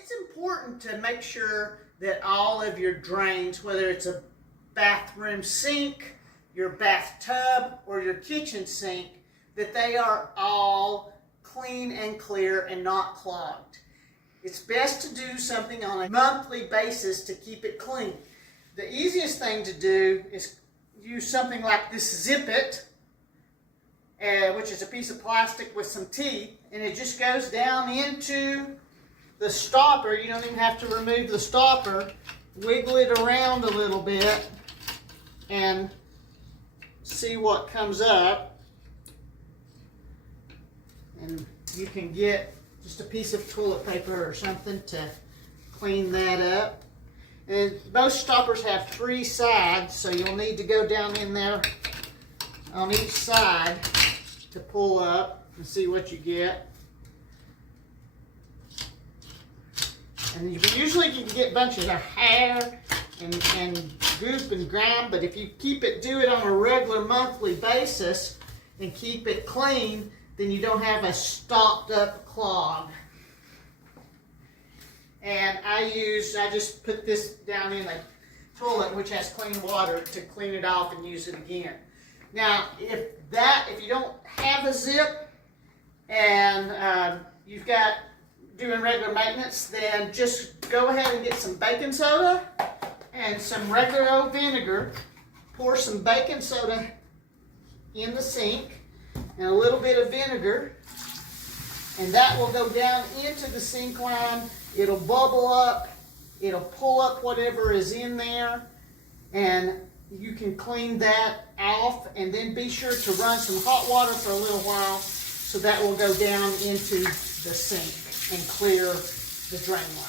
It's important to make sure that all of your drains, whether it's a bathroom sink, your bathtub, or your kitchen sink, that they are all clean and clear and not clogged. It's best to do something on a monthly basis to keep it clean. The easiest thing to do is use something like this Zip It, which is a piece of plastic with some teeth, and it just goes down into the stopper. You don't even have to remove the stopper. Wiggle it around a little bit and see what comes up. And you can get just a piece of toilet paper or something to clean that up. And most stoppers have 3 sides, so you'll need to go down in there on each side to pull up and see what you get. And usually you can get bunches of hair and goop and grime, but if you do it on a regular monthly basis and keep it clean, then you don't have a stopped up clog. And I just put this down in a toilet which has clean water to clean it off and use it again. Now, if you don't have a zip and you've got doing regular maintenance, then just go ahead and get some baking soda and some regular old vinegar. Pour some baking soda in the sink and a little bit of vinegar, and that will go down into the sink line. It'll bubble up, it'll pull up whatever is in there, and you can clean that off, and then be sure to run some hot water for a little while so that will go down into the sink and clear the drain line.